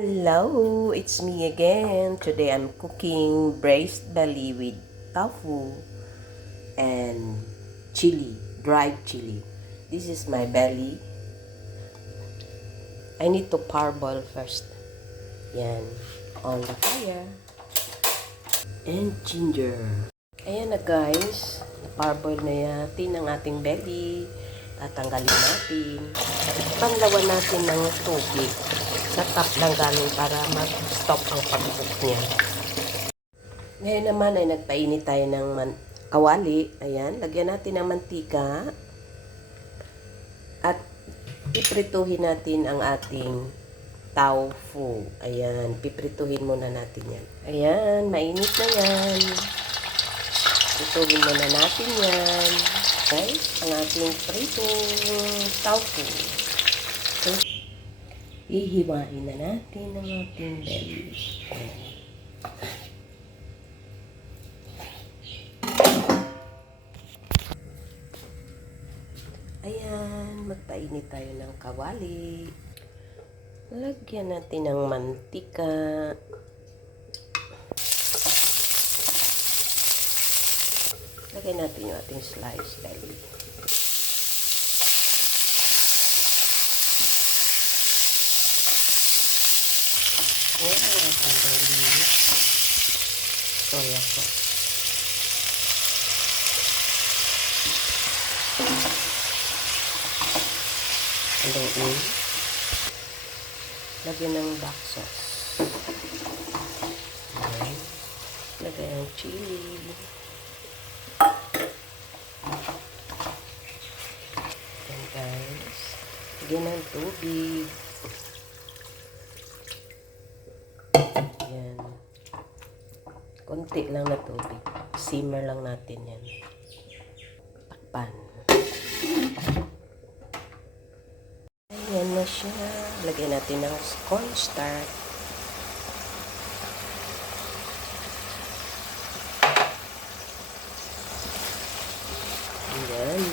Hello, it's me again. Today I'm cooking braised belly with tofu and chili, dried chili. This is my belly. I need to parboil first. Yan, on the fire. And ginger. Ayan na guys, parboil na natin ang ating belly. Tatanggalin natin. Panlawan natin ng tubig. Sa top lang galing para mag-stop ang pag-cook niya. Ngayon naman ay nagpainit tayo ng kawali. Ayan, lagyan natin ng mantika. At iprituhin natin ang ating tofu. Ayan, piprituhin muna natin yan. Ayan, mainit na yan. Prituhin muna natin yan. Guys, ang ating pritong tofu. Okay. Ihiwain na natin ang ating belly. Ayan, magpainit tayo ng kawali. Lagyan natin ng mantika. Lagyan natin yung ating sliced belly. Ayan ang ating belly. Soya sauce. Haluin. Lagyan ng black sauce. Ayan. Lagyan ng chili. Ayan guys. Lagyan ng tubig. Ayan. Konti lang na tubig. Simmer lang natin yan. Takpan. Ayan na siya. Lagyan natin ng cornstarch. Ayan.